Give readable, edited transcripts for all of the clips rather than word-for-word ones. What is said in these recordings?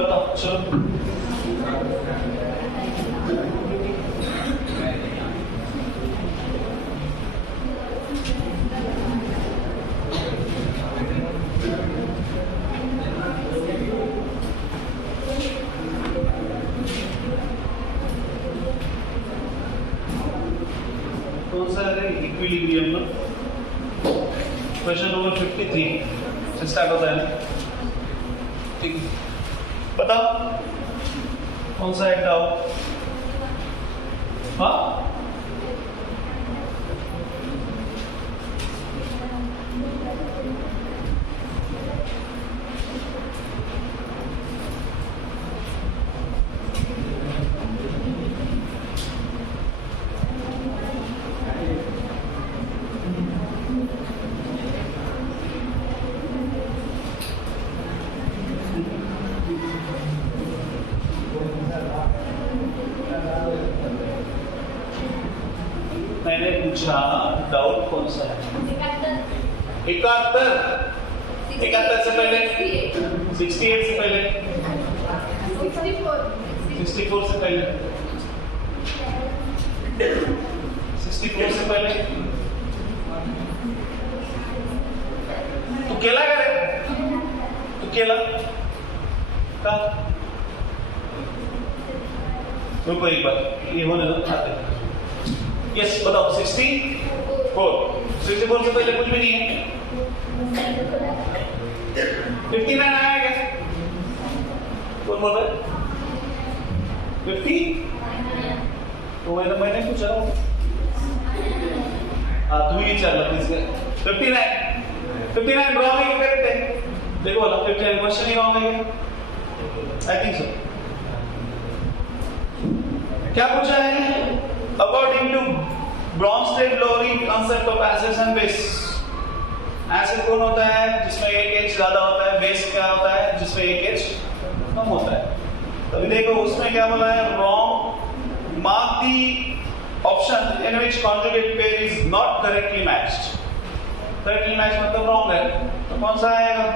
बताओ चलो। कौन सा है इक्विलिब्रियम में? क्वेश्चन नंबर 53 से स्टार्ट होता है ना, ठीक है। बताओ कौन सा है डाउट? हाँ मैंने पूछा डाउट कौन सा है? 71 से पहले 68 से पहले 64 से पहले 64 से पहले तू केला करे, तू केला का रुको एक बार ये होने दो खाते। यस बताओ 64 से पहले कुछ भी नहीं है। 59 आया क्या? कौन बोल रहा है? 50 तो मैंने पूछा हाँ तू ही चल 59 रॉन्ग है करेक्ट है। देखो 59 क्वेश्चन ही रॉन्ग है आई थिंक सो। क्या पूछा है? According to Bronsted-Lowry concept of acids and base, acid कौन होता है जिसमें एक H ज्यादा होता है, बेस क्या होता है जिसमें एक H कम होता है। तभी देखो उसमें क्या बोला है, wrong, mark the option in which conjugate pair is not correctly matched। correctly matched मतलब wrong है, तो कौन सा आएगा?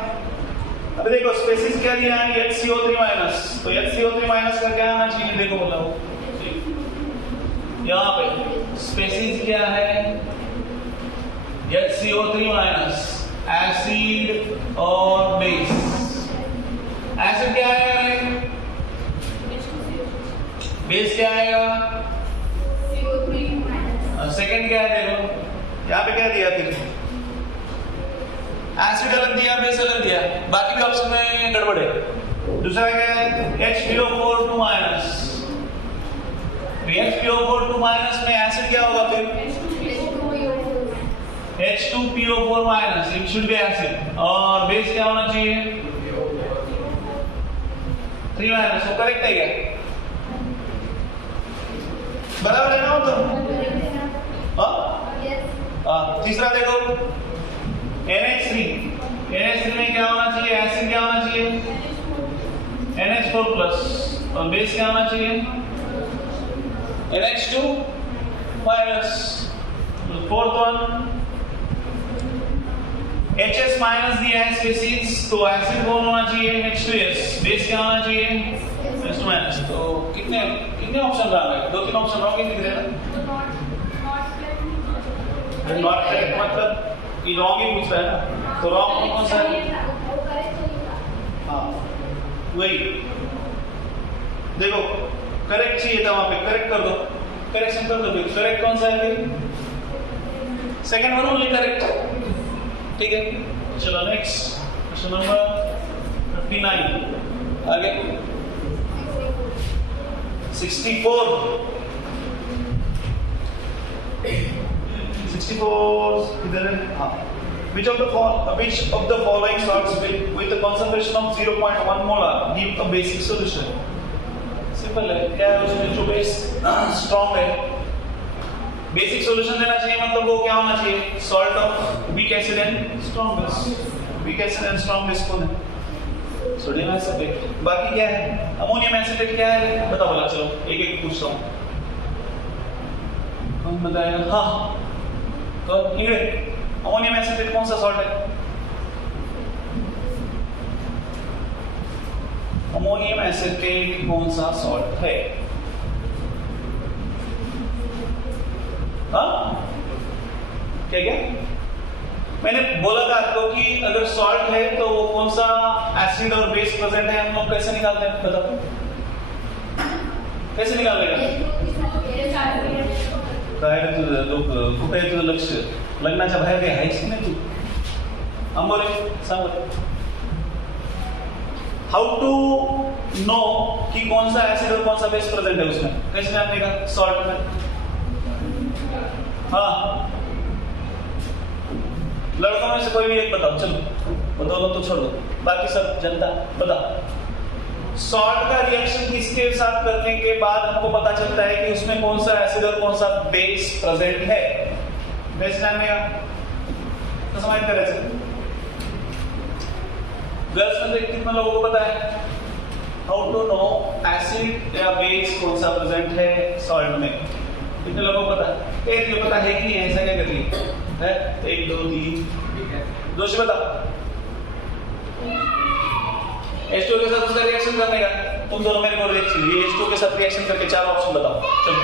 अभी देखो स्पेसिस क्या दिया है, HCO3 माइनस, तो HCO3 माइनस का क्या आना चाहिए? देखो बताओ यहाँ पे स्पेसिस क्या है, HCO3 माइनस, एसिड और बेस। एसिड क्या आएगा, बेस क्या आएगा, सेकंड क्या है देखो यहाँ पे क्या दिया फिर, एसिड अलग दिया बेस अलग दिया, बाकी भी ऑप्शन में गड़बड़ है। दूसरा क्या है, HPO4 माइनस, HPO4 माइनस में एसिड क्या होगा फिर, H2PO4 minus, it should be acid, और बेस क्या होना चाहिए 3 माइनस। वो करेक्ट है क्या? बराबर है ना तो? हाँ तीसरा देखो NH3 में क्या होना चाहिए, एसिड क्या होना चाहिए NH4 प्लस, और बेस क्या होना चाहिए NH2 minus. Fourth one HS minus दिया है स्पेसिस, तो एसिड कौन होना चाहिए H2S, बेस क्या होना चाहिए H2 माइनस। तो कितने ऑप्शन रहा है, 2-3 ऑप्शन रॉन्ग ही दिख रहे हैं ना। नॉट करेक्ट मतलब ये रॉन्ग ही पूछ रहा है ना, तो रॉन्ग कौन सा है? हाँ वही देखो करेक्ट चाहिए था वहां पे, करेक्ट कर दो, करेक्शन कर दो। करेक्ट कौन सा है? सेकंड वन ओनली करेक्ट, ठीक है। चलो नेक्स्ट क्वेश्चन नंबर 59 आगे 64 इधर है। हाँ which of the following salts with a concentration of 0.1 molar give a basic solution? Simple है, क्या है उसमें जो बेस स्ट्रॉन्ग है, बेसिक सॉल्यूशन देना चाहिए मतलब वो क्या होना चाहिए, salt of week acid and strong base. Week acid and strong base कौन है? Sodium acetate. बाकी क्या है, अमोनियम एसिटेट क्या है बता बोला। चलो एक एक पूछता हूँ, कौन बताएगा? हाँ कौन? ठीक है, अमोनियम एसिटेट कौन सा सॉल्ट है? अमोनियम एसिटेट कौन सा सॉल्ट है? हाँ क्या क्या मैंने बोला था आपको कि अगर सॉल्ट है तो वो कौन सा एसिड और बेस प्रेजेंट है, हम लोग कैसे निकालते हैं बताओ, कैसे निकालने का? काय तुझं लोक कुठे आहे तुझं लक्ष? लग्नाच्या बाहेर काही आहेच की नाही तू? बोले सांग हाउ टू नो कि कौन सा एसिड और कौन सा बेस प्रेजेंट है उसमें, कैसे जानने का सॉल्ट में? हाँ लड़कों में से कोई भी एक बताओ, चलो बताओ तो छोड़ दो, बाकी सब जनता बताओ। सॉल्ट का रिएक्शन किसके साथ करने के बाद हमको पता चलता है कि उसमें कौन सा एसिड और कौन सा बेस प्रेजेंट है? बेस जानने का तो समझ करे गर्ल्स में से कितने लोगों को पता है हाउ टू नो एसिड या बेस कौन सा प्रेजेंट है सॉल्ट में? कितने लोगों को पता है? एक जो पता है कि नहीं, ऐसा क्या करिए है 1 2 3 दोषी बता। H2 के साथ उसका रिएक्शन करने का, तुम दोनों मेरे को रिएक्शन H2 के साथ रिएक्शन करके 4 ऑप्शन बताओ, चलो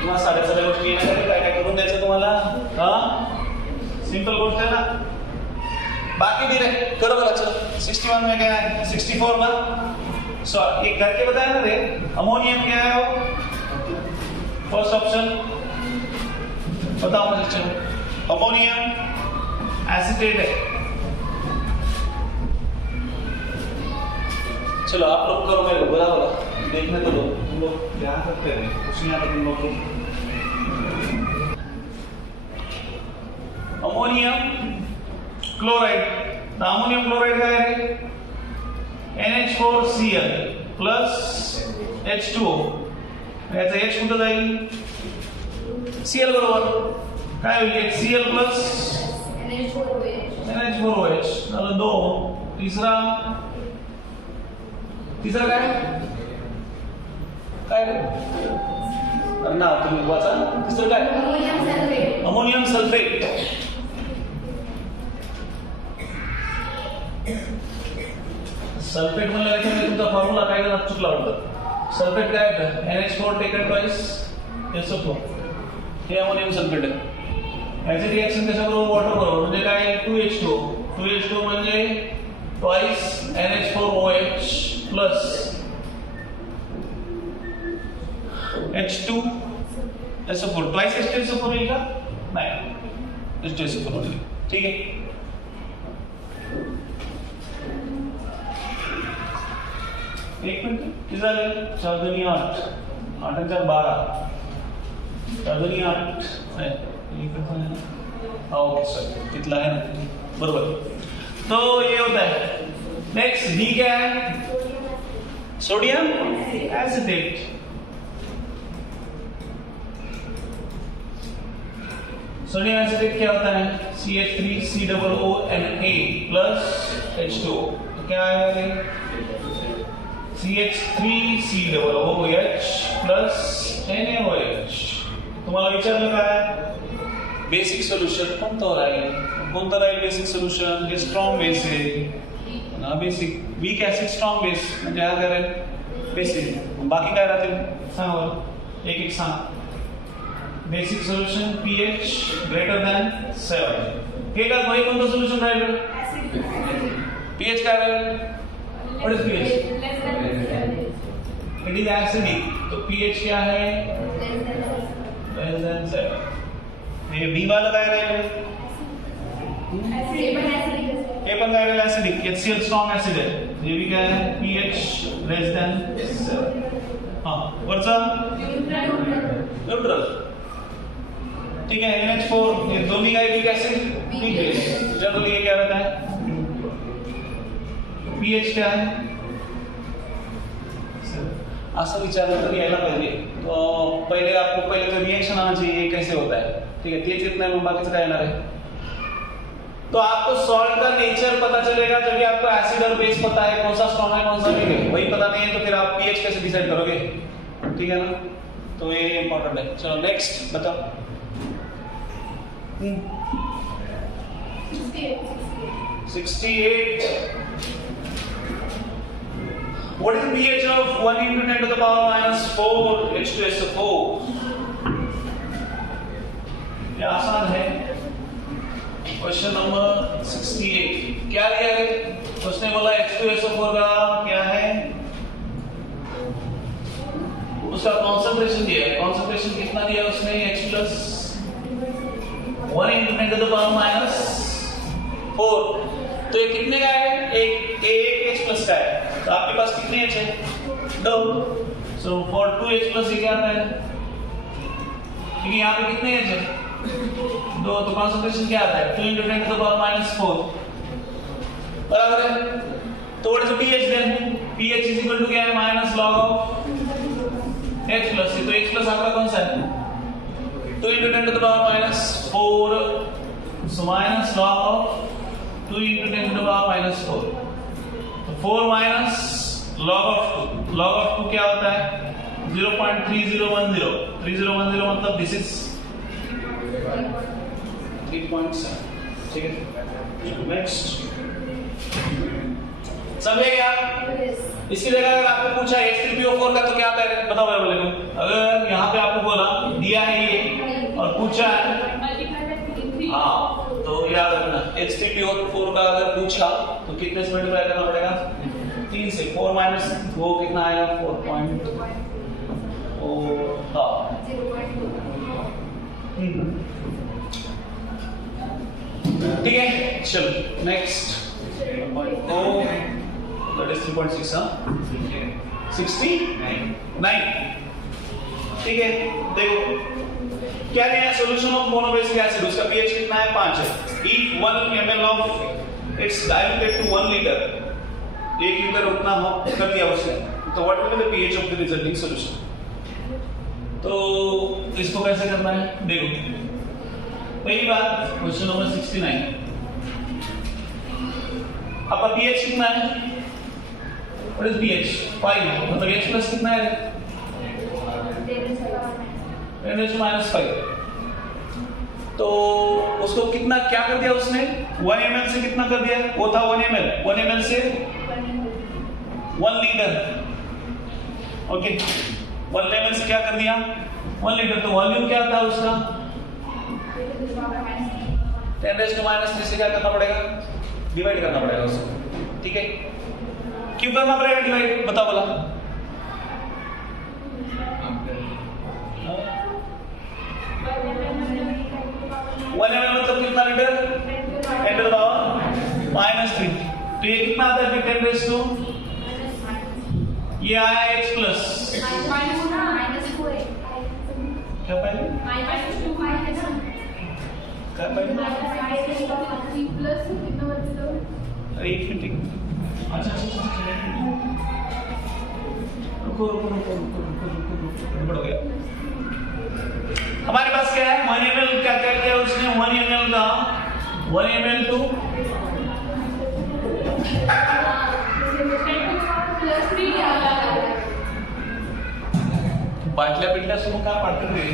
तुम्हाला साऱ्या गोष्टी येणार काय काय करून द्यायचं तुम्हाला? हाँ सिंपल गोष्ट है ना, बाकी धीरे करो बरा। चलो 61 में क्या है, 64 में सो एक करके बताया ना रे, अमोनियम क्या है वो फर्स्ट ऑप्शन बताओ मुझे। चलो अमोनियम एसिटेट है, चलो आप लोग करो मेरे को बराबर, देखने तो दो, तुम लोग क्या करते हैं कुछ नहीं आता तुम लोग को। अमोनियम क्लोराइड, अमोनियम क्लोराइड का है NH4Cl प्लस H2O, याचा H कुठं जाईल? Cl बरोबर काय होईल? Cl प्लस NH4OH झालं 2, तीसरा काय काय ना तुम्ही वाचा, तिसरं काय? Ammonium sulphate. सल्फेट म्हणलं की तुमचा फॉर्म्युला काय का चुकला वाटतं। सल्फेट काय आहे? NH4 टेकन ट्वाइस SO4, हे अमोनियम सल्फेट आहे। याचे रिएक्शन कशाबरोबर? वॉटर बरोबर, म्हणजे काय? 2H2 म्हणजे twice NH4OH plus H2SO4, twice H2SO4 होईल का? नाही H2SO4 होईल, ठीक आहे। एक मिनिट किती झाले? 4 2 8 8 4 12 4 2 8 ओके सर कितना है ना बराबर। तो ये होता है। नेक्स्ट डी क्या है? Sodium acetate. सोडियम एसिटेट क्या होता है? CH3COONA प्लस H2O, तो क्या आएगा? CH3COOH plus NaOH। तुम्हाला विचारलं काय बेसिक सोल्यूशन कोणतं राहील? बेसिक सोल्यूशन हे स्ट्रॉंग बेस आहे ना, basic weak acid strong base म्हणजे हा काय राहील? बेसिक। बाकी काय राहतील सांगा बरं, एक सांगा। Basic solution pH greater than 7, हे का वही कोणतं सोल्यूशन राहील? pH काय राहील? What is pH? It is acidic, तो pH क्या है? Less than 7। ये बी वाला काय राहील? हे पण काय राहील? एसिडिक, HCl स्ट्रॉंग एसिड है, ये भी क्या है? pH less than 7। हां वरचा न्यूट्रल, ठीक है। NH4 ये दोनों का weak acid, weak base, generally ये क्या रहता है? pH क्या है? असं विचारलं तर यायला पाहिजे। तो पहले आपको पहले तो रिएक्शन आना चाहिए कैसे होता है, ठीक है। तेज इतना में बाकी क्या येणार है? तो आपको सॉल्ट का नेचर पता चलेगा जब भी आपको एसिड और बेस पता है, कौन सा स्ट्रॉन्ग है कौन सा वीक है। वही पता नहीं है तो फिर आप pH कैसे डिसाइड करोगे, ठीक है ना। तो ये इंपॉर्टेंट है। चलो नेक्स्ट बताओ। 68 What is the pH of 1 into 10 to the power minus 4 H2SO4? ये आसान है। क्वेश्चन नंबर 68 क्या दिया है? उसने बोला H2SO4 का क्या है, उसका कॉन्सेंट्रेशन दिया है। कॉन्सेंट्रेशन कितना दिया उसने? H plus 1 into 10 to the power minus 4। तो ये कितने का है? एक H प्लस का है। तो आपके पास कितने H है? 2। सो फॉर 2H प्लस ये क्या आता है? क्योंकि यहाँ पे कितने H है? 2। तो कॉन्सेंट्रेशन क्या आता है? 2 into 10 to the power minus 4 बराबर है। तो what is pH then? pH is equal to क्या है? Minus log of H plus. तो H प्लस आपका कौन सा है? 2 into 10 to the power minus 4, so minus log of 2 into 10 to the power minus 4, तो 4 minus log of 2, log of 2 क्या होता है? 0.3010, 3010 मतलब this is 3.7। ठीक है, नेक्स्ट समझे क्या? इसकी जगह अगर आपको पूछा H3PO4 का तो क्या करें? बताओ मेरे बोले को। अगर यहाँ पे आपको बोला दिया है ये और पूछा है, हाँ तो याद रखना H3PO4 का अगर पूछा तो कितने से मल्टीप्लाई करना पड़ेगा? 3 से। 4 माइनस वो कितना आएगा? 4.4। हाँ ठीक है, चलो नेक्स्ट। That is 3.6 हाँ 69। ठीक है, देखो क्या है? सॉल्यूशन ऑफ मोनोबेसिक एसिड, उसका pH कितना है? 5 है। If 1 ml of it's diluted to 1 liter, 1 litre उतना हो कर दिया उसने, तो what will be the pH of the resulting solution? तो इसको कैसे करना है? देखो पहली बात, क्वेश्चन नंबर 69 आपका pH कितना है? What is pH? 5, मतलब H प्लस कितना है? 10⁻⁵। तो उसको कितना क्या कर दिया उसने? 1 ml से कितना कर दिया? वो था 1 ml, 1 ml से 1 लीटर। ओके, 1 ml से क्या कर दिया? 1 लीटर। तो वॉल्यूम क्या था उसका? 10⁻³ से क्या करना पड़ेगा? डिवाइड करना पड़ेगा उसको। ठीक है, क्यों करना पड़ेगा डिवाइड? बताओ बोला। 1 ml मतलब कितना लीटर? 10 to the power -3। तो ये कितना आता है? 10⁻²। ये आया H प्लस क्या पहले? क्या पहले? अरे एक मिनट। अच्छा रुको गड़बड़ हो गया। हमारे पास क्या है? 1 ml क्या क्या किया उसने? 1 ml का 1 ml टू बाटल्या पिटल्या सुरू का पाटते थे?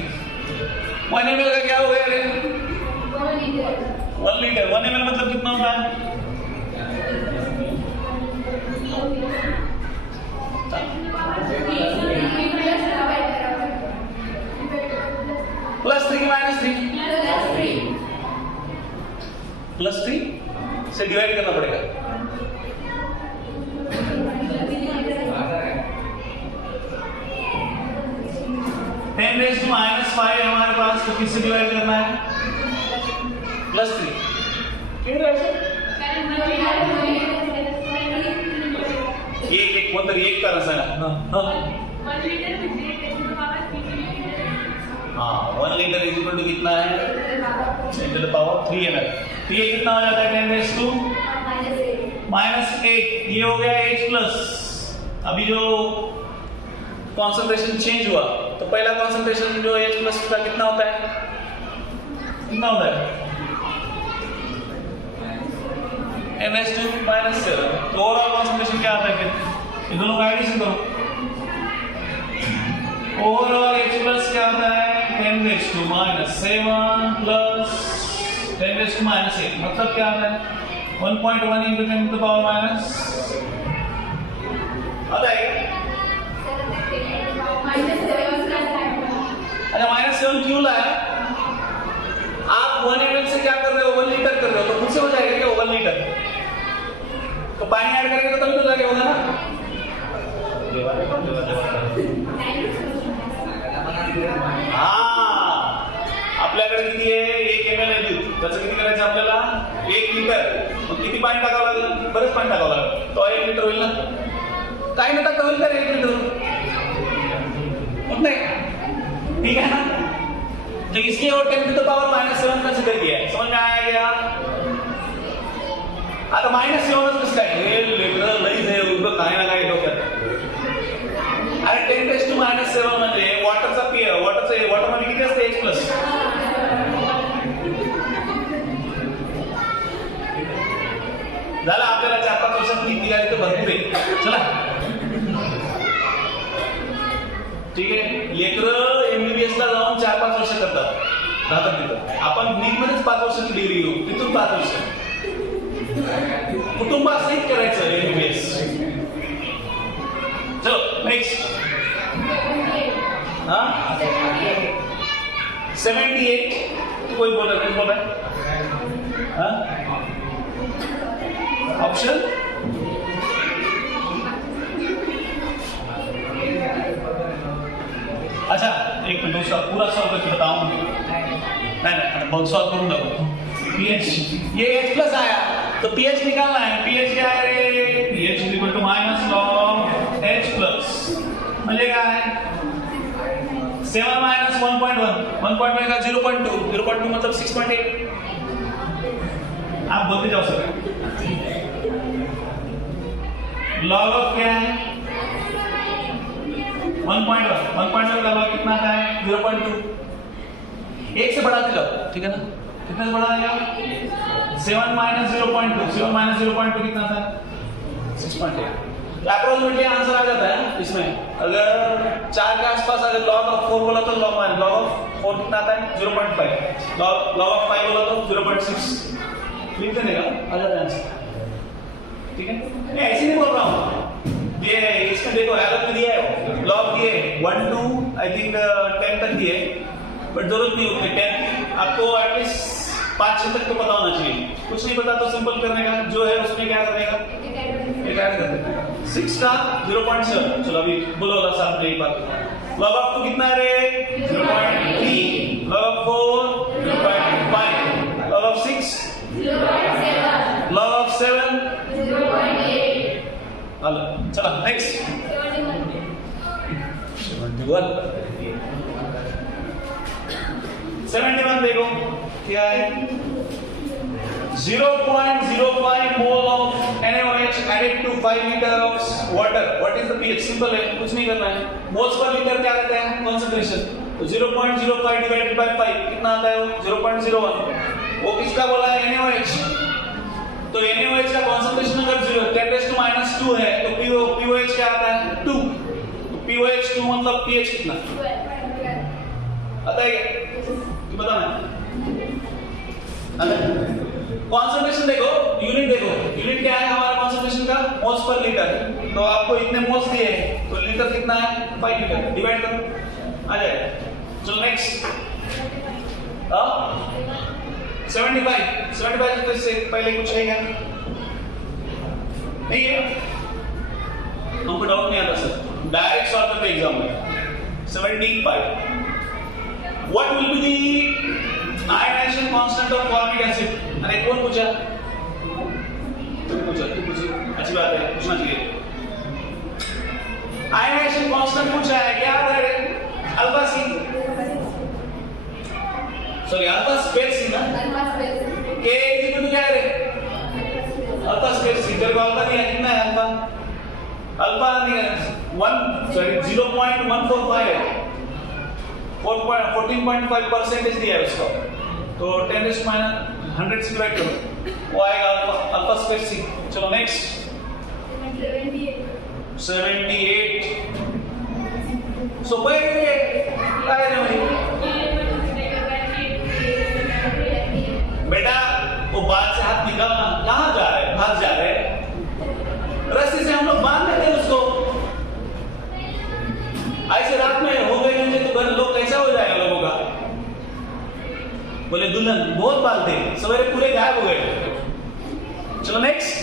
1 ml का क्या हो गया रे? 1 लीटर। 1 ml मतलब कितना होता है? +3 +3 से डिवाइड करना पड़ेगा। (10⁻⁵) हमारे पास, तो किससे डिवाइड करना है? +3। क्यों ऐसे? एक मतलब एक का रसायन। हाँ 1 लीटर इज इक्वल टू कितना है? 10 to the power 3 ml। तो ये कितना हो जाता है? 10⁻⁸ ये हो गया H प्लस। अभी जो कॉन्सेंट्रेशन चेंज हुआ तो पहला कॉन्सेंट्रेशन जो H प्लस का कितना होता है? कितना होता है? NH2-7। तो ओवरऑल कॉन्सेंट्रेशन क्या आता है फिर? ये दोनों का एडिशन करो। ओवरऑल H प्लस क्या आता है? 10⁻⁷ प्लस 10⁻⁸ मतलब क्या आता है? 1.1 into 10 to the power minus आता है क्या? अच्छा -7 क्यों लाया? आप 1 ml से क्या कर रहे हो? 1 लीटर कर रहे हो, तो खुद से हो जाएगा क्या 1 लीटर? तो पानी ऐड करेंगे तो तभी तो लगे होगा ना। हाँ, आपल्याकडे किती आहे? 1 ml आहे दूध, त्याचं किती करायचं आपल्याला? 1 लिटर. मग किती पाणी टाकावं लागेल? बरेच पाणी टाकावं लागेल. तो 1 लिटर होईल ना? काही न टाकता होईल का 1 लिटर? होत नाही, ठीक है ना? तो इसलिए और 10 to the power -7 कंसिडर किया है. समझ में आया क्या? आता -7 कसं काय? हे लेकरं लईच आहे, उभं काय ना काय डोक्यात. अरे 10 raised to -7 म्हणजे वॉटरचा पीएच, वॉटर मध्ये किती असते? H+. झालं आपल्याला 4-5 वर्षात नीट निघाली तर भरपूर आहे. चला ठीक आहे. लेकरं MBBS ला जाऊन 4-5 वर्ष करतात, राहतात तिथं. आपण नीट मध्येच 5 वर्षाची डिग्री घेऊ, तिथून 5 वर्ष कुटुंबासहित करायचं MBBS. चलो नेक्स्ट. हाँ 78. कोई बोल रहा है? बोल रहा है? हाँ ऑप्शन अच्छा एक मिनट उसका पूरा सॉल्व करके बताऊं. नहीं बहुत सॉल्व करूँ ना. पीएच ये H+ आया तो पीएच निकालना है. पीएच क्या है? PH is equal to -log H+. म्हणजे काय? 7 - 1.1. 1.1 का 0.2. 0.2 मतलब 6.8. आप बोलते जाओ सर. लॉग ऑफ क्या है? 1.1 का लॉग कितना आता है? 0.2. 1 से बढ़ाते जाओ, ठीक है ना? कितना से बढ़ा देगा? 7 - 0.2. 7 - 0.2 कितना था? 6.8. अप्रोक्सीमेटली आंसर आ जाता है इसमें. अगर 4 के आसपास अगर लॉग ऑफ 4 बोला तो लॉग ऑफ 4 कितना आता है? 0.5. लॉग ऑफ 5 बोला तो 0.6. लिख देने का आ जाता है आंसर, ठीक है? मैं ऐसे नहीं बोल रहा हूँ. ये इसमें देखो अलग में दिया है, लॉग दिए 1 to आई थिंक 10 तक दिए, बट जरूरत नहीं होती 10. आपको एटलीस्ट 5-6 तक तो पता होना चाहिए. कुछ नहीं पता तो सिंपल करने का, जो है उसमें क्या करने का? एक ऐड कर देते हैं. 6 का 0.7. चलो अभी बोलो वाला साथ में एक बात. लॉग ऑफ 2 कितना है रे? 0.3. Log of 4 0.5. Log of 6 0.7. Log of 7 0.8. चलो चलो नेक्स्ट. 71 देखो क्या है? 0.05 mole of NaOH added to 5 liter of water. What is the pH? Simple है, कुछ नहीं करना है. मोल्स पर लीटर क्या रहता है? कंसंट्रेशन. तो 0.05 डिवाइडेड बाय 5 कितना आता है? 0.01. वो किसका बोला है? NaOH. तो NaOH का कंसंट्रेशन अगर 10⁻² है तो POH क्या आता है? 2. तो POH 2 मतलब pH कितना आता है? बताना. कॉन्सेंट्रेशन देखो, यूनिट देखो. यूनिट क्या है हमारा कॉन्सेंट्रेशन का? Moles per litre. तो आपको इतने मोल्स दिए हैं तो लीटर कितना है? 5 लीटर. डिवाइड करो आ जाएगा. चलो नेक्स्ट. 75 से पहले कुछ है क्या? नहीं है. हमको डाउट नहीं आता सर, डायरेक्ट सॉल्व करते एग्जाम में. 75. What will be the ionization constant of formic acid? अरे कौन पूछा? तुम पूछा. अच्छी बात है, पूछना चाहिए. आयनाइजेशन कांस्टेंट पूछा है क्या? अल्फा सी, सॉरी अल्फा स्क्वायर सी ना. के इक्वल टू क्या है? अल्फा स्क्वायर सी. तेरे को अल्फा दिया कितना है? अल्फा नहीं है 0.145 है. 14.5% दिया है उसको. तो 10⁻100 से डिवाइड करो, वो आएगा अल्फा स्क्वायर सी. चलो नेक्स्ट. 78. सो पहले आए ना भाई बेटा, वो बाल से हाथ निकालना. कहाँ जा रहे? भाग जा रहे. रस्सी से हम लोग बांध देते हैं उसको. गुल्लन बहुत पालते, सवेरे पूरे गायब हो गए। चलो नेक्स्ट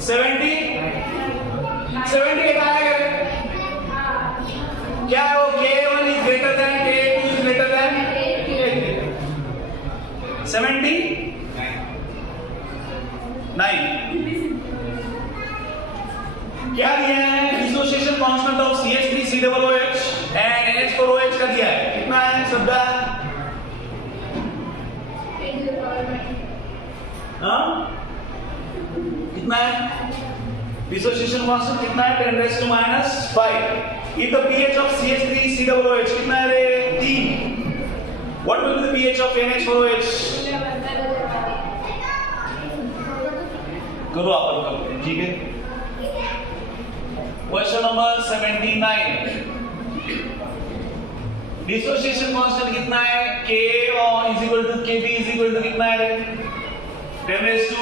70 का आया क्या है वो? K1 is greater than K2 is greater than K3। 79 क्या दिया है? Dissociation constant of CH3COOH and NH4OH का दिया है, कितना है शब्द? कितना है डिसोसिएशन कांस्टेंट? कितना है? 10⁻⁵ if the pH of CH3COOH कितना है रे? 3। what will be the pH of NH4OH? करो आप करो, ठीक है। क्वेश्चन नंबर 79, डिसोसिएशन कांस्टेंट कितना है? K is equal to Kb is equal to कितना है रे? 10⁻⁵।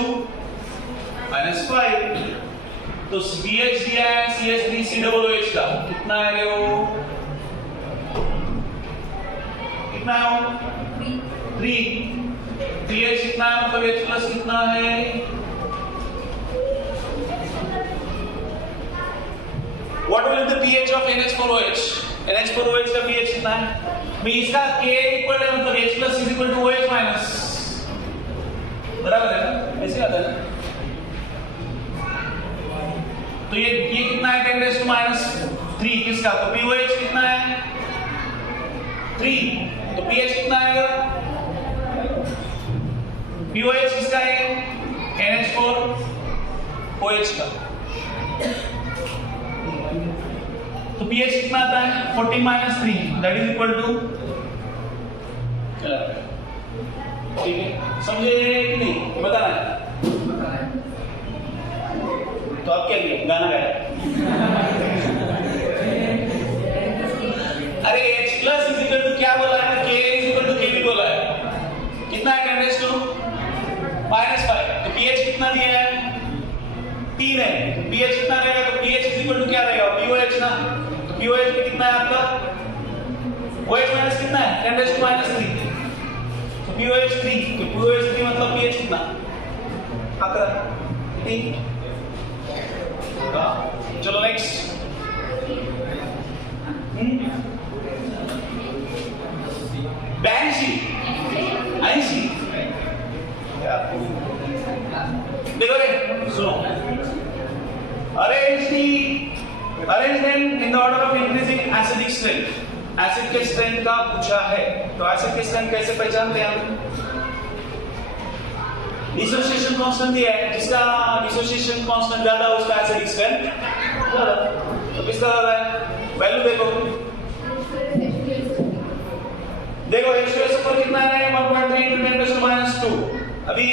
तो pH दिया है CH3COOH का, कितना है रे वो? कितना है वो? 3। pH कितना है मतलब H प्लस कितना है? What will be the pH of NH4OH? NH4OH का pH कितना है? भाई इसका K इक्वल है मतलब H plus is equal to OH minus, बराबर है ना? ऐसे आता है ना? तो ये कितना है? 10⁻³ किसका? तो pOH कितना है? 3। तो pH कितना आएगा? pOH किसका है? NH4OH का। तो pH कितना आता है? 14⁻³ दैट इज इक्वल टू, ठीक है? समझे कि नहीं? बताना है तो आप क्या किए? गाना गाया। अरे H plus is equal to क्या बोला है? K is equal to Kb बोला है। कितना है? 10⁻⁵। तो pH कितना दिया है? 3 है। तो pH कितना रहेगा? तो pH इज इक्वल टू क्या रहेगा? pOH ना। तो pOH में कितना है आपका? OH माइनस कितना है? 10⁻⁵। तो pOH 3। तो pOH 3 मतलब pH कितना? आंकड़ा 3। चलो नेक्स्ट, ऐसी देखो रे, सुनो, arrange them in the order of increasing acidic strength. Acid के स्ट्रेंथ का पूछा है, तो एसिड के स्ट्रेंथ कैसे पहचानते हैं हम? डिसोसिएशन कांस्टेंट दिया है, जिसका डिसोसिएशन कांस्टेंट ज्यादा है उसका एसिडिक स्ट्रेंथ ज्यादा। तो किस तरह है? वैल्यू देखो H2SO पर कितना है? 1.3 × 10⁻²। अभी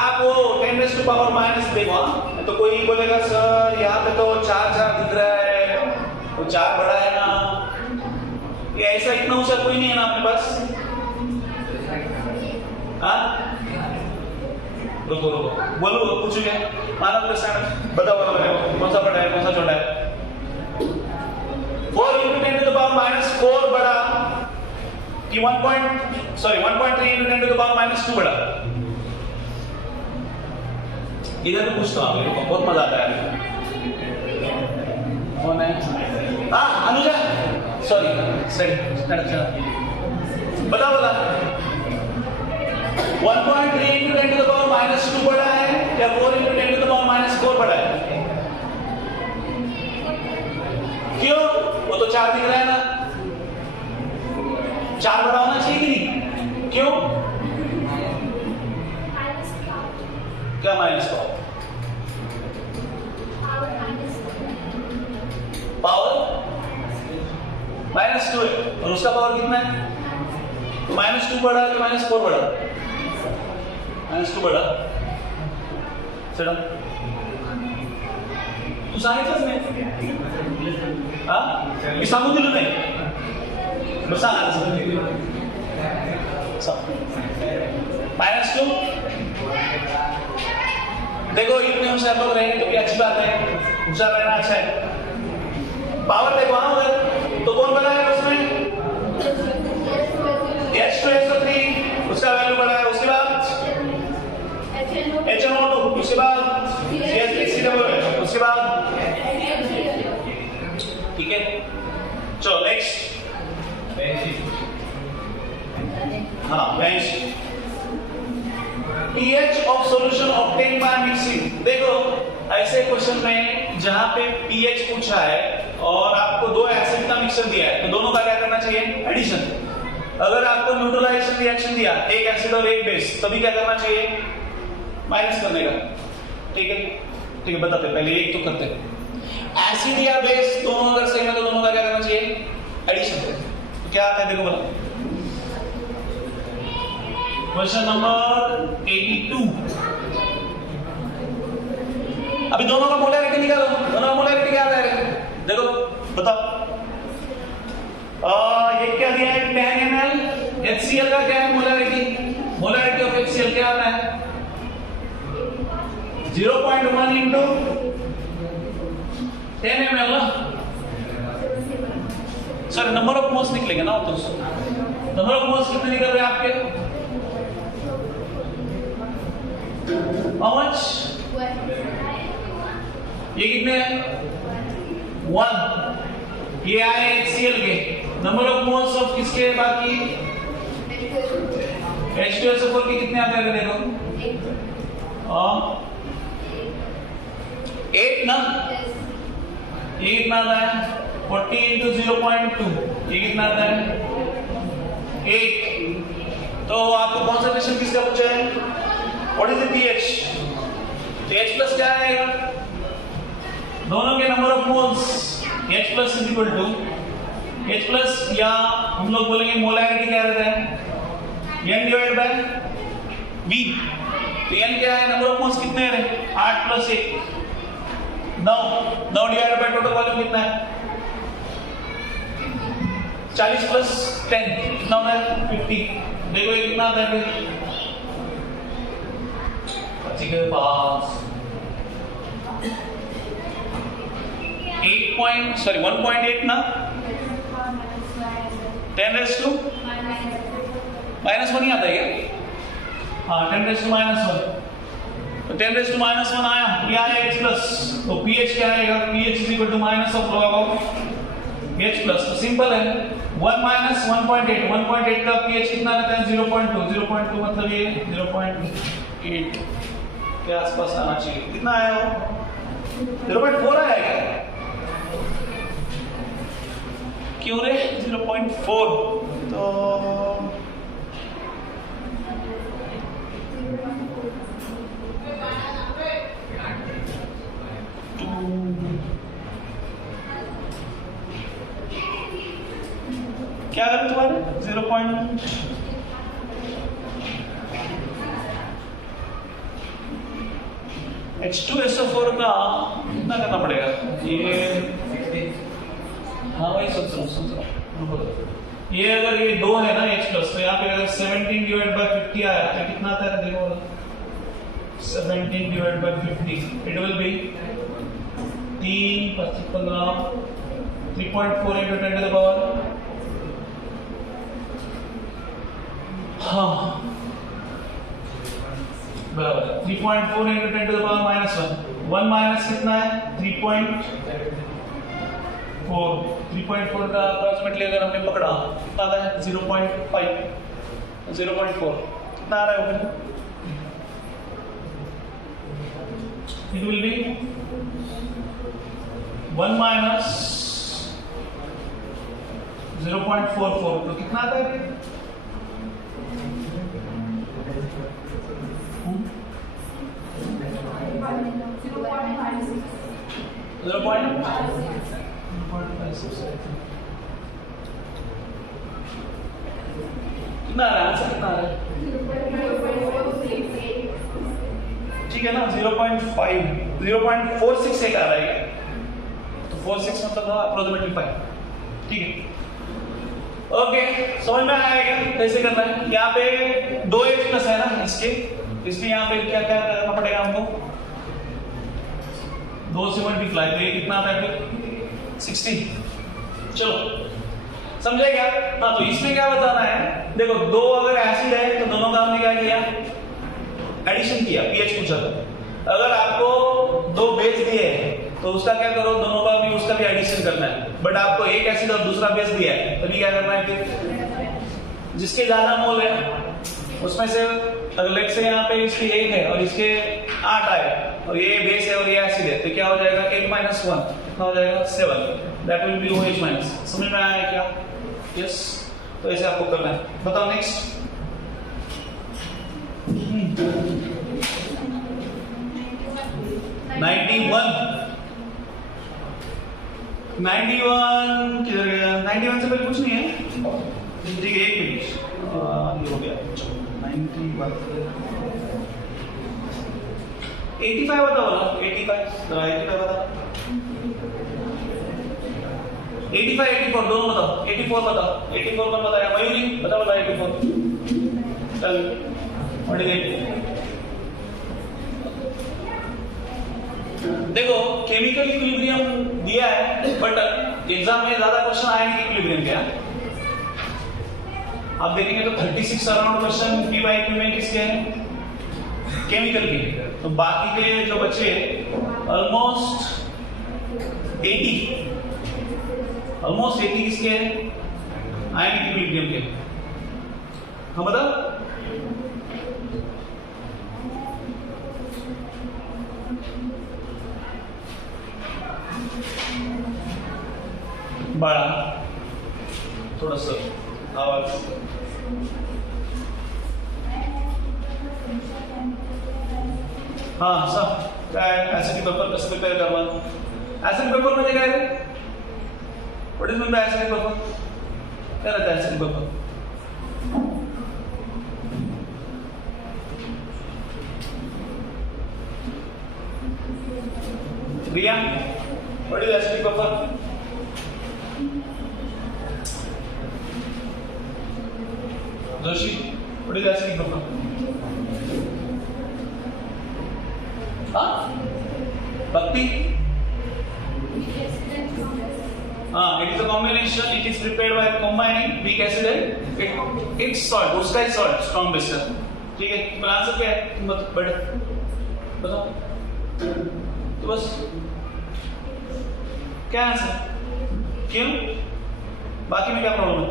आप वो 10⁻⁻ देखो, तो कोई बोलेगा सर यहाँ पे तो 4 दिख रहा है, वो 4 बड़ा है ना। ये ऐसा इतना ऊंचा कोई नहीं है ना अपने पास? हाँ रुको बोलो, पूछो क्या? मानव प्रश्न बताओ, कौन सा बड़ा है कौन सा छोटा है? 4 × 10⁻⁴ बड़ा कि 1.3 × 10⁻² बड़ा? इधर तो पूछता हूँ आपको, बहुत मजा आता है। कौन है? अनुजा, सॉरी बता 1.3 × 10⁻² बड़ा है या 4 × 10⁻⁴ बड़ा है? क्यों? वो तो 4 दिख रहा है ना, 4 बड़ा होना चाहिए कि नहीं? क्यों? क्या माइनस पावर? -2 है, और उसका पावर कितना है? -2 बड़ा है कि -4 बड़ा? -2 बड़ा। चलो तू सांगितलंच नाही, मी सांगून दिलं नाही, बरं सांग -2। देखो इतने होशियार लोग रहेंगे तो भी अच्छी बात है, होशियार रहना अच्छा है। पावर देखो उधर तो कौन बना है उसमें? H2SO3 उसका वैल्यू बढ़ा है। उसके बाद HNO2, उसके बाद CH3COOH, उसके बाद ठीक है। चलो नेक्स्ट, हाँ bench. pH of solution obtain by mixing. देखो ऐसे क्वेश्चन में जहां पे pH पूछा है और आपको दो एसिड का मिक्सचर दिया है, तो दोनों का क्या करना चाहिए? एडिशन। अगर आपको न्यूट्रलाइजेशन रिएक्शन दिया, एक एसिड और एक बेस, तभी क्या करना चाहिए? माइनस करने का। ठीक है, ठीक है, बताते पहले एक तो करते हैं। एसिड या बेस दोनों अगर सेम है तो दोनों का क्या करना चाहिए? एडिशन। तो क्या आता है देखो बोला, क्वेश्चन नंबर 82। अभी दोनों का मोलैरिटी निकालो, दोनों का मोलैरिटी क्या आ रहा है देखो, बताओ। ये क्या दिया है? 10 ml HCl का क्या है मोलैरिटी? मोलैरिटी ऑफ HCl क्या आता है? 0.1 into 10 ml ना, सर नंबर ऑफ मोल्स निकलेगा ना, तो नंबर ऑफ मोल्स कितने निकल रहे हैं आपके? How much? ये कितने हैं? 1। ये आए HCl के। नंबर ऑफ मोल्स ऑफ किसके बाकी? H2SO4 के कितने आते हैं देखो? 8 ना? ये कितना आता है? 40 into 0.2, ये कितना आता है? 8। तो आपको कॉन्सेंट्रेशन किसका पूछा है? What is the pH? तो H प्लस क्या आएगा? दोनों के number of moles H plus is equal to H plus, या हम लोग बोलेंगे मोलैरिटी क्या रहता है? N divide by V। तो N क्या है? नंबर ऑफ मोल्स कितने हैं? 8 plus 1 9 divide by total volume कितना है? 40 प्लस 10 कितना होता है? 50। देखो ये कितना आता है फिर? 1.8 ना, 10 raised to -1 ही आता है क्या? हाँ 10 raised to -1। तो 10 raised to -1 आया, ये आया H प्लस। तो pH क्या आएगा? pH is equal to minus of log of H plus. तो सिंपल है, 1 minus 1.8, 1.8 का pH कितना रहता है? 0.2, 0.2 मतलब ये 0.8 के आसपास आना चाहिए। कितना आया वो? 0.4 आया क्या? क्यों रे 0.4? तो क्या करें तुम्हारे 0. H2SO4 का कितना करना पड़ेगा? ये हाँ वही सोच रहा हूँ। ये अगर ये 2 है ना H प्लस, तो यहाँ पे अगर 17 डिवाइड बाय 50 आया तो कितना आता है देखो? 17 divide by 50 it will be 3 25 15 3.4 into 10 to the power, हाँ बराबर 3.4 into 10 to the power -1। 1 minus कितना है? 3.4 का अप्रोक्सीमेटली अगर हमने पकड़ा कितना आता है? 0.5 0.4 कितना आ रहा है? इट विल बी 1 माइनस 0.44, तो कितना आता है? 0.56 कितना आ रहा है? आंसर कितना आ रहा है? ठीक है ना, 0.46 आ रहा है, तो 46 मतलब अप्रोक्सीमेटली 5। ठीक है, ओके समझ में आएगा कैसे करना है। यहाँ पे 2H प्लस है ना इसके, इसलिए यहाँ पे क्या क्या करना पड़ेगा हमको? 2 से मल्टीप्लाई, तो ये कितना आता है फिर? 60। चलो समझे क्या? हाँ, तो इसमें क्या बताना है? देखो दो अगर एसिड है तो दोनों का हमने क्या किया, एडिशन किया, पीएच पूछा था। अगर आपको दो बेस दिए हैं तो उसका क्या करो, दोनों का भी उसका भी एडिशन करना है। बट आपको एक एसिड और दूसरा बेस दिया है तभी क्या करना है, फिर जिसके ज्यादा मोल है उसमें से अगर लेट से यहाँ पे इसकी 1 है और इसके 8 आए और ये बेस है और ये एसिड है तो क्या हो जाएगा, 8 - 1 कितना हो जाएगा, 7। That will be OH minus. समझ में आया क्या? यस। तो ऐसे आपको करना है। बताओ नेक्स्ट। 91 किधर गया? 91 से पहले कुछ नहीं है, ठीक है, 1 मिनट, ये हो गया 91। 85 बताओ ना, 85 बता, 85 84 दोनों बताओ, 84 बताओ, 84 कौन बताया, मयूरी बताओ, 84 चल बढ़ गई। देखो केमिकल इक्विलिब्रियम दिया है बट एग्जाम में ज्यादा क्वेश्चन आए नहीं इक्विलिब्रियम क्या, आप देखेंगे तो 36 around question P by Q में किसके हैं, केमिकल के। तो बाकी के जो बचे ऑलमोस्ट 80 किसके हैं, आयनिक इक्विलिब्रियम के। हाँ बताओ, बड़ा थोड़ा सा आवाज, हाँ सब क्या है, एसिडिक पेपर कैसे प्रिपेयर करना, एसिडिक पेपर में क्या है, what is mean by acidic paper, क्या रहता है acidic paper, Riya what is acidic paper, Joshi what is acidic paper, हाँ भक्ति, हाँ it is a combination, it is prepared by combining weak acid and its salt, उसका ही सॉल्ट स्ट्रॉन्ग बेस है, ठीक है। तुम्हारा आंसर क्या है, तुम बताओ तो बस क्या आंसर, क्यों, बाकी में क्या प्रॉब्लम है,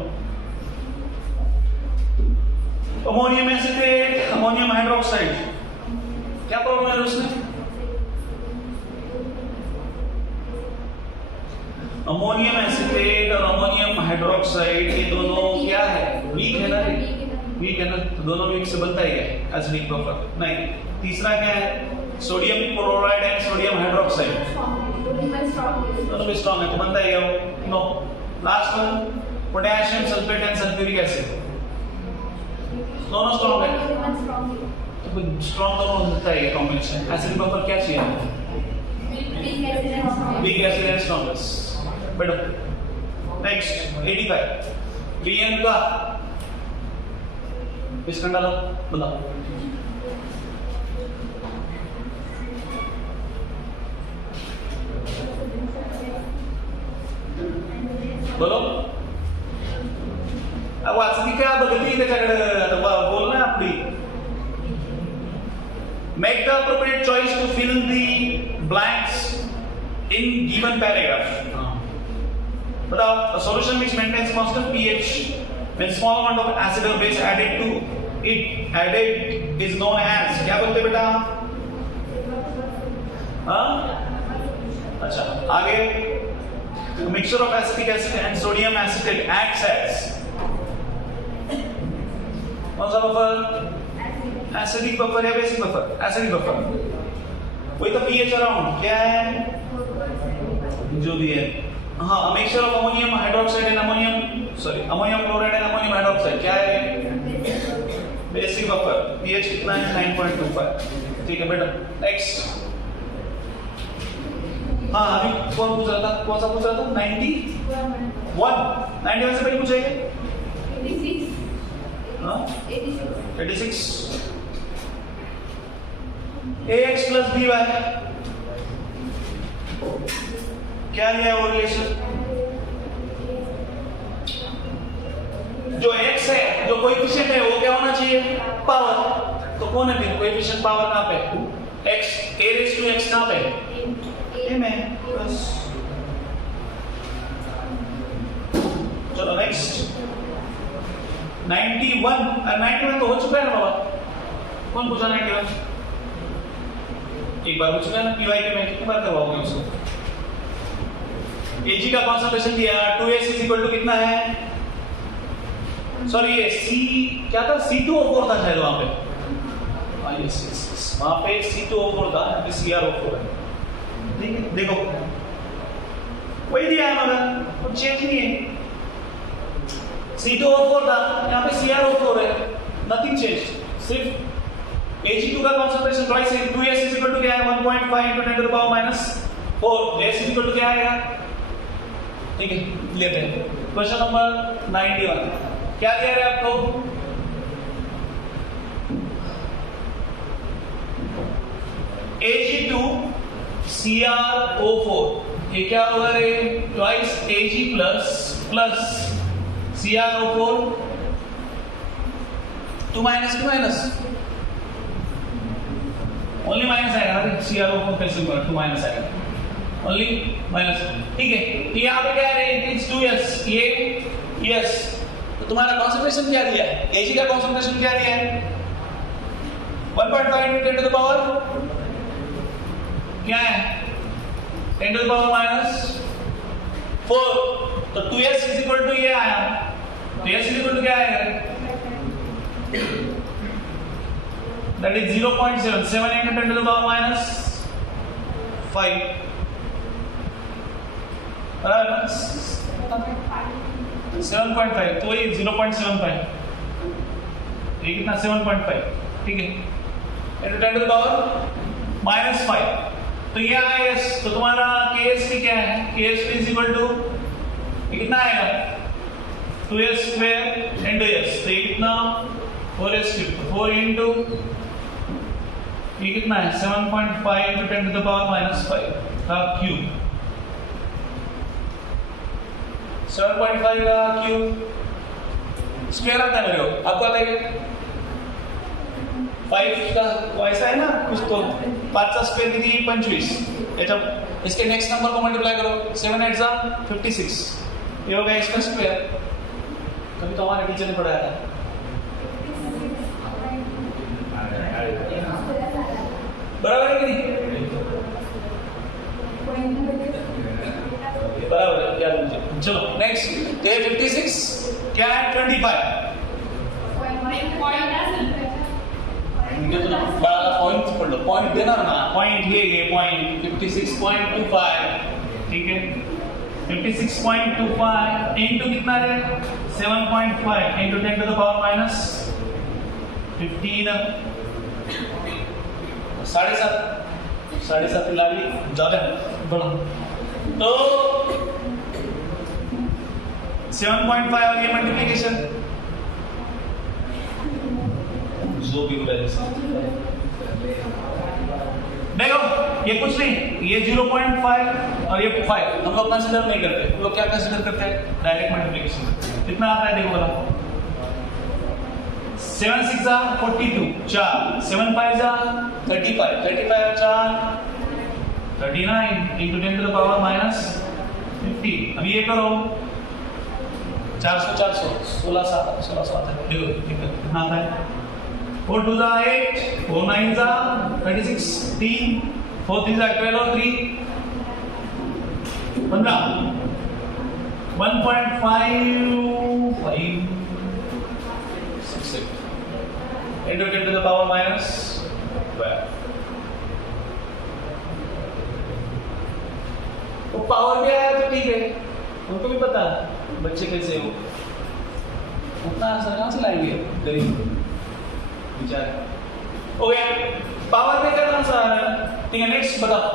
अमोनियम एसिटेट, अमोनियम हाइड्रोक्साइड, क्या प्रॉब्लम है उसमें, अमोनियम एसिटेट और अमोनियम हाइड्रोक्साइड ये दोनों क्या है, वीक है ना, वीक है ना, तो दोनों वीक से बनता ही है एसिडिक पेपर, नहीं। तीसरा क्या है, sodium chloride and sodium hydroxide, दोनों भी स्ट्रॉन्ग है तो बनता ही है वो, no. Last one potassium sulphate and sulphuric acid, दोनों स्ट्रॉन्ग है तो स्ट्रॉन्ग दोनों होता है कॉम्बिनेशन। एसिडिक पेपर क्या चाहिए, वीक एसिड एंड स्ट्रॉन्गेस्ट, बेटा नेक्स्ट 85 वीएन का इसका डालो, बताओ बोलो, वाचली का बघती त्याच्याकडे आता बोल ना आपली, make the appropriate choice to fill the blanks in given paragraph. बताओ, a solution which maintains constant pH when small amount of acid or base added to it is known as, क्या बोलते बेटा, हाँ अच्छा आगे, mixture of acetic acid and sodium acetate acts as, कौन सा buffer, acidic buffer या basic buffer, acidic buffer, वही तो पीएच अराउंड क्या है जो भी है, हाँ mixture of ammonium hydroxide and ammonium chloride and ammonium hydroxide क्या है, बेसिक बफर, पीएच कितना है 9.25, ठीक है बेटा। नेक्स्ट, हाँ अभी कौन पूछ रहा था, कौन सा पूछ रहा था, 91 से पहले पूछेगा 86 AX plus BY क्या है वो रिलेशन, जो x है, जो कोएफिशिएंट है, वो क्या होना चाहिए? पावर। तो कौन है फिर कोएफिशिएंट पावर कहां पे? x, a raised to x कहां पे? a में। बस चलो नेक्स्ट 91 तो हो चुका है ना बाबा? कौन पूछा 91? एक बार हो चुका है ना पीवाई के में, कितनी बार करवाओगे उसको? Ag का कॉन्सेंट्रेशन दिया 2s इज इक्वल टू कितना है? सॉरी ये C क्या था? C2O4 था शायद वहां पे। यस वहां पे C2O4 था, यहाँ पे CrO4 है। ठीक है देखो वही दिया है मगर कुछ चेंज नहीं है। C2O4 था, यहाँ पे CrO4 है, नथिंग चेंज। सिर्फ Ag2 का कॉन्सेंट्रेशन ट्वाइस है। 2s इज इक्वल टू क्या है? 1.5 × 10 to the power -4। s is equal to क्या आएगा? ठीक है लेते हैं क्वेश्चन नंबर 91। क्या दिया है आपको? Ag2 CrO4 ये क्या होगा रे? Twice Ag plus CrO4 2 minus only minus आएगा ना? CrO4 कैसे होगा? 2 माइनस आएगा ओनली माइनस। ठीक है यहाँ पे क्या है? इट्स 2s ये यस। तो तुम्हारा कॉन्सेंट्रेशन क्या दिया है? Ag का कॉन्सेंट्रेशन क्या दिया है? 1.5 × 10 to the power क्या है? 10 to the power -4। तो 2s इज इक्वल टू ये आया। तो s इज इक्वल टू क्या आएगा? That is 0.7 7 × 10 to the power -5 बराबर 7.5। तो ये 0.75 ये कितना? 7.5। ठीक है into 10 to the power -5। तो ये आया s। तो तुम्हारा ksp क्या है? ksp इज इक्वल टू कितना आएगा? 2s square into s। तो ये कितना? 4s³ 4 into ये कितना है? 7.5 × 10 to the power -5 का क्यूब। 7.5 का क्यूब स्क्वायर आता है मेरे को, आपको आता है क्या? 5 का ऐसा है ना कुछ, तो 5 का स्क्वायर कितनी? 25। इसके नेक्स्ट नंबर को मल्टीप्लाई करो। 7 8 जा 56 ये हो गया इसका स्क्वायर। कभी तो हमारे टीचर ने पढ़ाया था। बराबर है कि नहीं? बराबर है क्या? चलो नेक्स्ट 56 क्या है? 25 पॉइंट पढ़ लो, पॉइंट देना ना, पॉइंट ये पॉइंट 56.25। ठीक है 56.25 इनटू कितना है? 7.5 इनटू 10 to the power -15 7.5 ला ली ज्यादा बड़ा। तो 7.5 और ये मल्टीप्लिकेशन जो भी होगा देखो ये कुछ नहीं, ये 0.5 और ये 5 हम लोग कंसीडर नहीं करते। हम लोग क्या कंसीडर करते हैं? Direct multiplication. कितना आता है देखो बोला? 7 6 जा 42 4 7 5 जा 35 35 और 4 39 into 10 to the power -15। अब ये करो 400 400 1600 आता है। देखो कितना आता है? 4 2 जा 8 4 9 जा 36 3 4 3 जा 12 और 3 15 1.55 6 into 10 to the power -12। वो पावर भी आया तो ठीक है, उनको भी पता बच्चे कैसे हो, उतना आंसर कहां से लाएंगे गरीब बेचारे। हो गया पावर पे का आंसर आ रहा है। ठीक है नेक्स्ट बताओ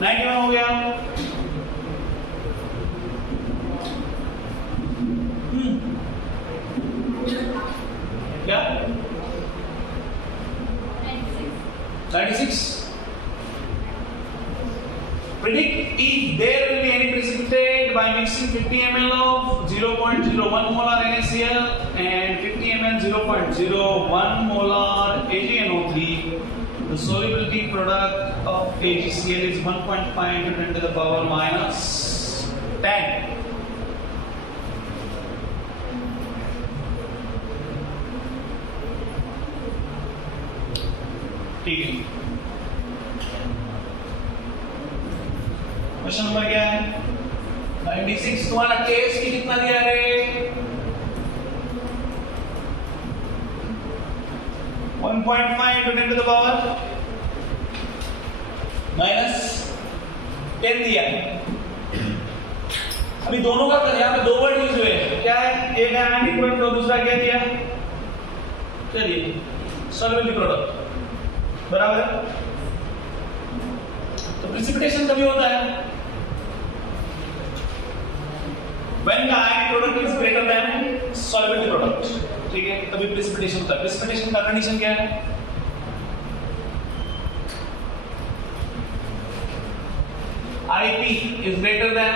91 हो गया। क्या 96 Predict if there will be any precipitate by mixing 50 ml of 0.01 molar NaCl and 50 ml 0.01 molar AgNO3. The solubility product of AgCl is 1.5 into 10 to the power minus 10. ठीक है, क्वेश्चन नंबर क्या है 96। तुम्हारा case की कितना दिया रे 1.5 into 10 to the power minus 10 दिया। अभी दोनों का यहाँ पे दो वर्ड यूज हुए हैं, क्या है, एक है आयनिक प्रोडक्ट और दूसरा क्या दिया, क्या दिया सॉल्युबिलिटी प्रोडक्ट, बराबर है। तो प्रेसिपिटेशन कभी होता है when the ionic product is greater than solubility product, ठीक है, तभी प्रेसिपिटेशन होता है। प्रेसिपिटेशन का कंडीशन क्या है, IP is greater than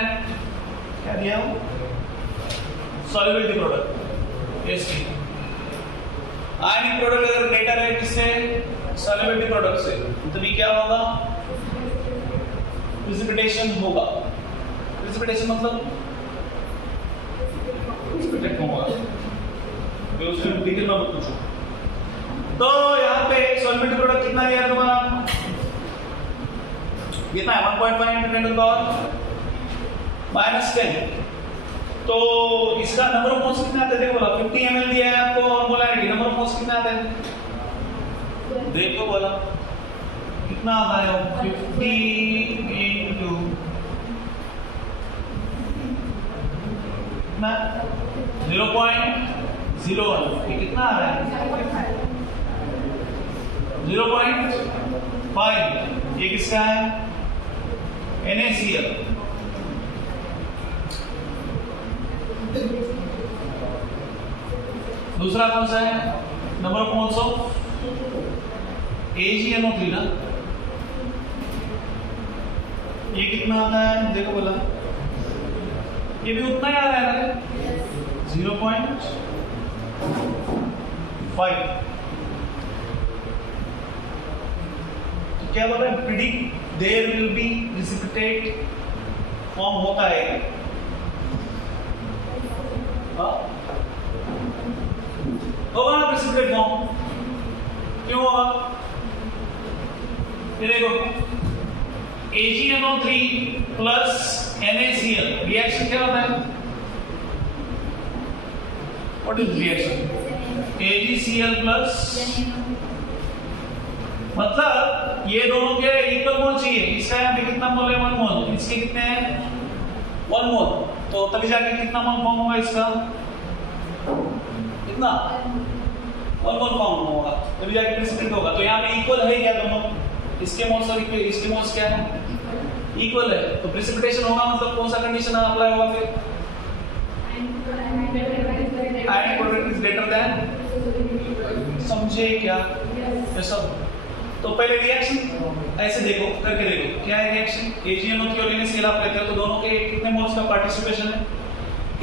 क्या दिया हूं solubility product ST। Ionic product अगर ग्रेटर है किससे, सॉल्युबिलिटी प्रोडक्ट से, तभी क्या होगा, प्रेसिपिटेशन होगा। प्रेसिपिटेशन मतलब प्रेसिपिटेट होगा, मैं उसमें डिटेल में मत पूछो। तो यहाँ पे सॉल्युबिलिटी प्रोडक्ट कितना दिया तुम्हारा, कितना है 1.5 into 10 to the power minus 10। तो इसका नंबर ऑफ मोल्स कितना आता है, देखो बोला 50 ml दिया है आपको और मोलैरिटी, नंबर ऑफ मोल्स कितना आता है, देखो बोला कितना आता है 50 into ना 0.01, ये कितना आ रहा है 0.5, ये किसका है NaCl। दूसरा कौन सा है, number of moles of AgNO3 ना, ये कितना आता है, देखो बोला ये भी उतना ही आ रहा है ना 0.5। तो क्या बोल रहा है, predict there will be precipitate form होता है, होगा ना प्रेसिपिटेट फॉर्म, क्यों होगा, ये देखो AgNO3 प्लस NaCl रिएक्शन क्या होता है, what is reaction, AgCl plus, मतलब ये दोनों के इक्वल मोल चाहिए, इसका यहाँ पे कितना मोल है 1 मोल, इसके कितने हैं 1 मोल, तो तभी जाके कितना मोल फॉर्म होगा इसका, कितना 1 मोल फॉर्म होगा, तभी जाके प्रेसिपिटेट होगा। तो यहाँ पे इक्वल है क्या दोनों, इसके मोल्स और इसके मोल्स क्या है, इक्वल है, तो प्रेसिपिटेशन होगा, मतलब कौन सा कंडीशन अप्लाई होगा फिर, ionic product is greater than, समझे क्या ये सब। तो पहले रिएक्शन ऐसे देखो, करके देखो क्या है रिएक्शन, AgNO3 और NaCl आप लेते हो तो दोनों के कितने मोल्स का पार्टिसिपेशन है,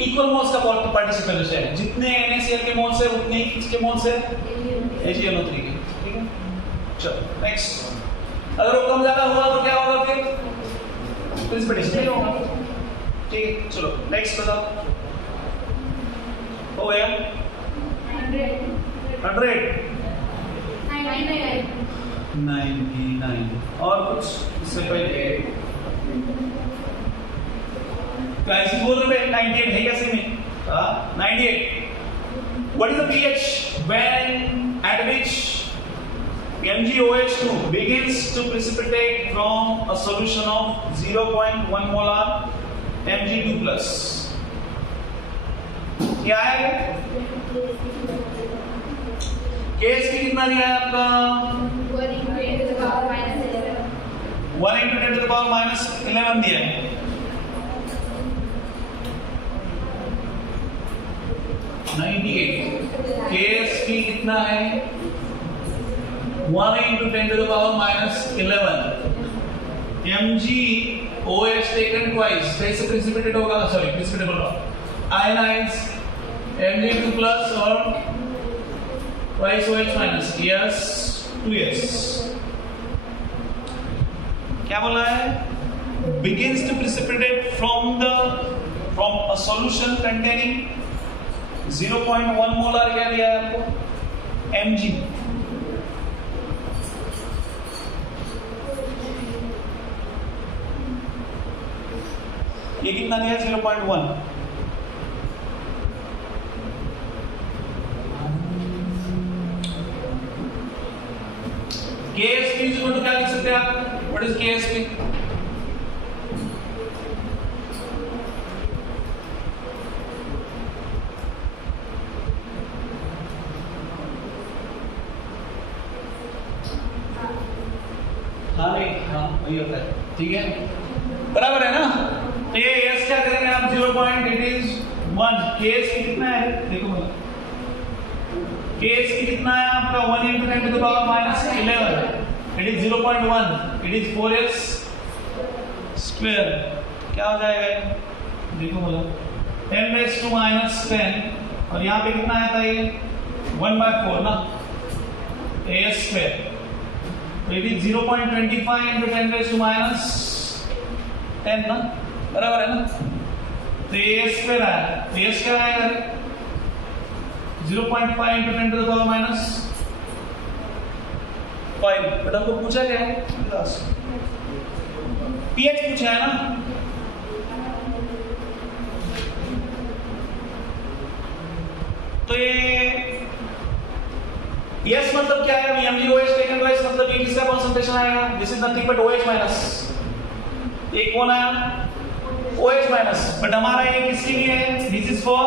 इक्वल मोल्स का पार्टिसिपेशन है, जितने NaCl के मोल्स है उतने ही किसके मोल्स है AgNO3 के, ठीक है। चलो नेक्स्ट, अगर वो कम ज्यादा हुआ तो क्या होगा फिर प्रेसिपिटेशन नहीं होगा, ठीक है। चलो नेक्स्ट बताओ, हो गया 99 और कुछ इससे पहले गाइस बोल रहे 98 है कैसे में, 98। What is the pH when at which MgOH2 begins to precipitate from a solution of 0.1 molar Mg2+, क्या है, केस की कितना दिया है आपका 1 into 10 to the power minus 11 दिया है, केस की कितना है 1 into 10 to the power minus 11 Mg OH taken twice, कैसे precipitate होगा? Sorry, precipitate बोल रहा हूँ. Ionize Mg2 plus और twice OH minus. Yes, 2S. क्या बोला है? Begins to precipitate from a solution containing 0.1 molar क्या दिया है आपको? Mg. ये कितना दिया? 0.1. KSP is equal to क्या लिख सकते हैं आप? What is KSP? हाँ नहीं, हाँ वही होता है. ठीक है, बराबर है ना? तो ये S क्या करेंगे आप? 0.1. KSP कितना है? देखो मुझे. KSP कितना है आपका? 1 into 10 to the power minus 11. It is 0.1. It is 4S square. क्या हो जाएगा? देखो मुझे. 10 raised to minus 10 और यहाँ पे कितना आता है? 1/4 ना? AS square. तो it is 0.25 into 10 raised to minus 10 ना? बराबर है ना? तो AS square आया. AS क्या आएगा? 0.5 into 10 to the power minus 5. But हमको पूछा क्या है? pH पूछा है ना? तो ये yes मतलब क्या है? MgOH taken twice मतलब ये किसका कॉन्सेंट्रेशन आएगा? This is nothing but OH minus. ये कौन आया? OH minus. बट हमारा ये किसके लिए है? This is for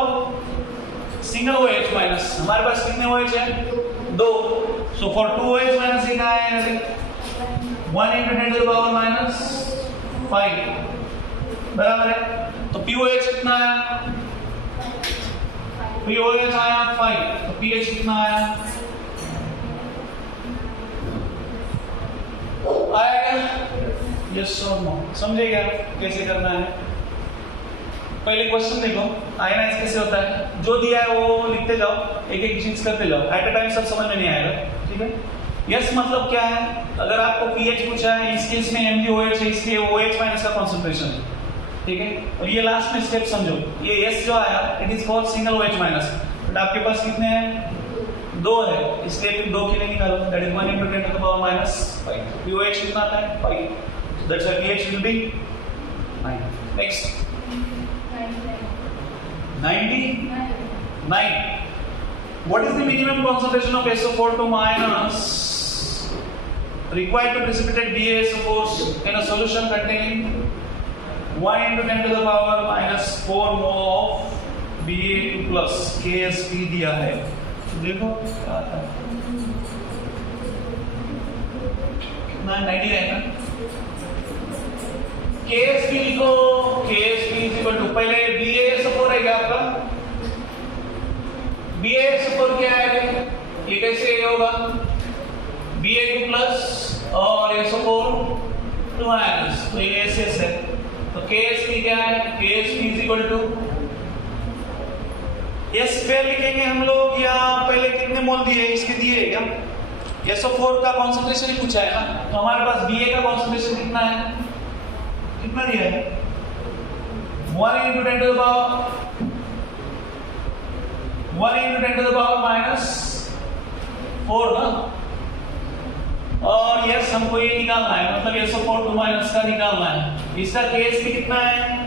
single OH minus. हमारे पास कितने OH है? 2. सो फॉर 2 OH माइनस ये क्या है? 1 into 10 to the power minus 5. बराबर है? तो POH कितना आया? POH आया 5. तो pH कितना आया? आएगा? यस और नो. समझे क्या कैसे करना है? पहले क्वेश्चन देखो. आयनाइज कैसे होता है? जो दिया है वो लिखते जाओ, एक एक चीज करते जाओ. एट अ टाइम सब समझ में नहीं आएगा. ठीक है? यस मतलब क्या है? अगर आपको pH पूछा है, इस केस में MgOH है, इसलिए OH माइनस का कॉन्सेंट्रेशन है. ठीक है? और ये लास्ट में स्टेप समझो. ये S जो आया, it is for single OH minus. But आपके पास कितने हैं? 2 है. स्टेप 2 के लिए निकालो. That is 1 into 10 to the power minus 5. POH कितना आता है? 5. That's why pH will be 9. Next. 99. What is the minimum concentration of SO4 minus required to precipitate BaSO4 in a solution containing 1 into 10 to the power minus 4 mole of Ba2 plus KSP दिया है. देखो क्या आता है? कितना? 99 ना? KSP लिखो. KSP is equal to पहले BaSO4 है क्या आपका? BaSO4 क्या है? ये कैसे होगा? Ba2 plus और SO4 2 माइनस. तो ये SS है. तो KSP क्या है? KSP is equal to S square लिखेंगे हम लोग या पहले कितने मोल दिए? इसके दिए क्या? SO4 का कॉन्सेंट्रेशन ही पूछा है ना? तो हमारे पास Ba का कॉन्सेंट्रेशन कितना है? कितना दिया है? 1 into 10 to the power 1 into 10 to the power minus 4 ना? और यस हमको ये निकालना है, मतलब SO4 2 माइनस का निकालना है. इसका KSP कितना है?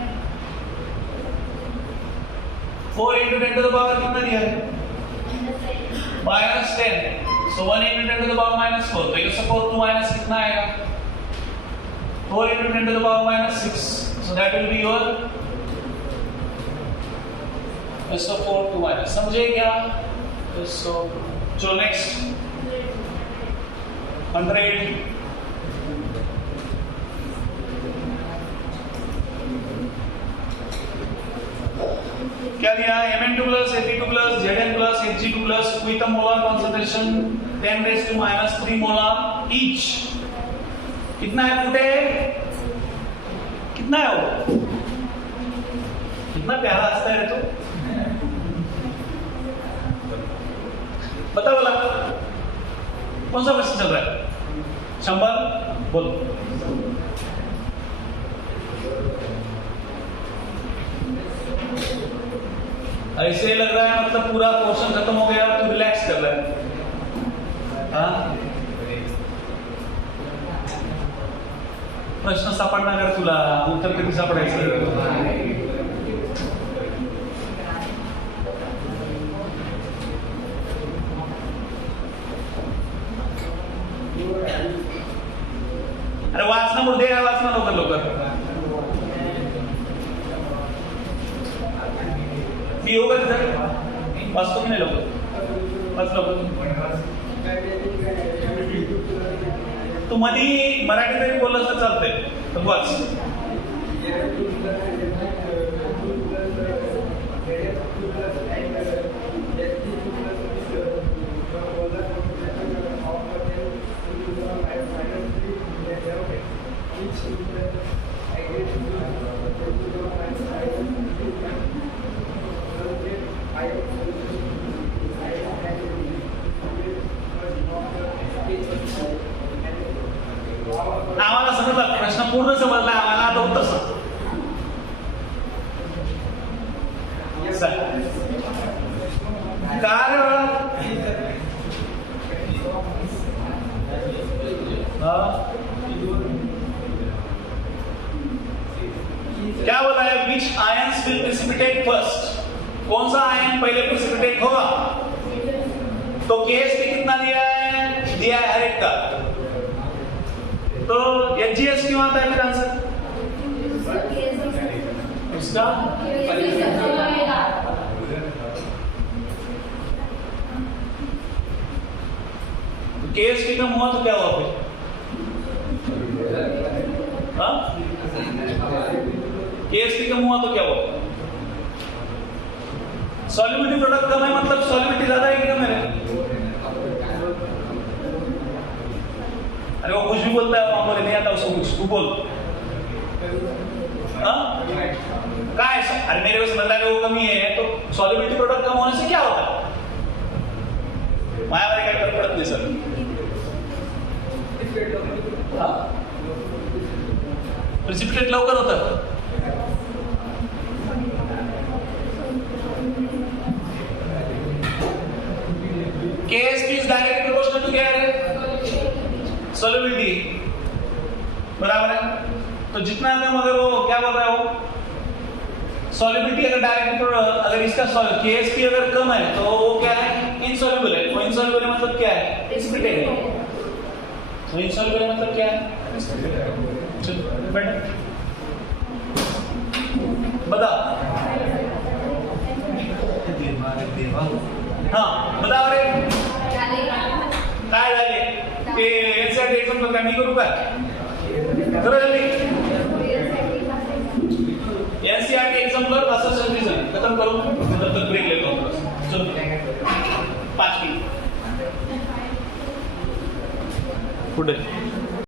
4 into 10 to the power कितना दिया है? minus 10. So 1 into 10 to the power minus 4. तो SO4 2 माइनस कितना आएगा? 4 into 10 to the power minus 6. So that will be your SO4 2 minus. समझे क्या? So चलो next 100. क्या दिया? Mn2 plus Fe2 plus Zn plus Hg2 plus with a molar concentration 10 raised to minus 3 molar each. कितना है? कितना है वो? कितना प्यारा हंसता है तू। बता बोला कौन सा प्रश्न चल रहा है? 100 बोल। ऐसे लग रहा है मतलब पूरा पोर्शन खत्म हो गया, तू रिलैक्स कर रहा है। हाँ, प्रश्न सापडणार का तुला? उत्तर कधी सापडायचं? अरे वाचना मुर्दे आहे, वाचना लवकर लवकर। मी येऊ का तिथं? वाचतो की नाही लवकर? वाच लवकर। तू मधी मराठी तरी बोललं तर चालतंय, तर वाच। आम्हाला समजला प्रश्न, पूर्ण समजला आम्हाला, आता उत्तर सांग। क्या बोला है? विच आयन्स विल प्रेसिपिटेट फर्स्ट? कौन सा आयन पहले प्रेसिपिटेट होगा? तो केस पे कितना दिया है? दिया है हर एक का। तो एचजीएस क्यों आता है फिर आंसर? इसका केएसपी का हुआ तो क्या हुआ फिर? केएसपी कम हुआ तो क्या हुआ? सॉल्युबिलिटी प्रोडक्ट कम है मतलब सॉल्युबिलिटी ज्यादा है कि कम है? अरे वो कुछ भी बोलता है, बोले नहीं आता उसको कुछ, तू बोल। काय? अरे मेरे को समझ रहा है वो कमी है, तो सॉल्युबिलिटी प्रोडक्ट कम होने से क्या होता है? मायावारी काय फरक पडत नाही सर। प्रेसिपिटेट लवकर होतं। KSP is directly proportional to क्या है? Solubility, बराबर है। तो जितना कम अगर वो क्या बोल रहा है वो सॉल्युबिलिटी अगर डायरेक्ट अगर इसका KSP अगर कम है तो वो क्या है? इनसॉल्युबल है। वो इनसॉल्युबल है मतलब क्या है? प्रेसिपिटेट है। तो इनसॉल्युबल है मतलब क्या है? चलो बेटा बता। हाँ बता रे काय झाले ते एनसीईआरटी एक्झाम तर मी करू काय? करा जल्दी एनसीईआरटी एक्झाम कर, असं रिव्हिजन खत्म करू, नंतर ब्रेक लेतो आपण। चलो 5 मिनिट पुढे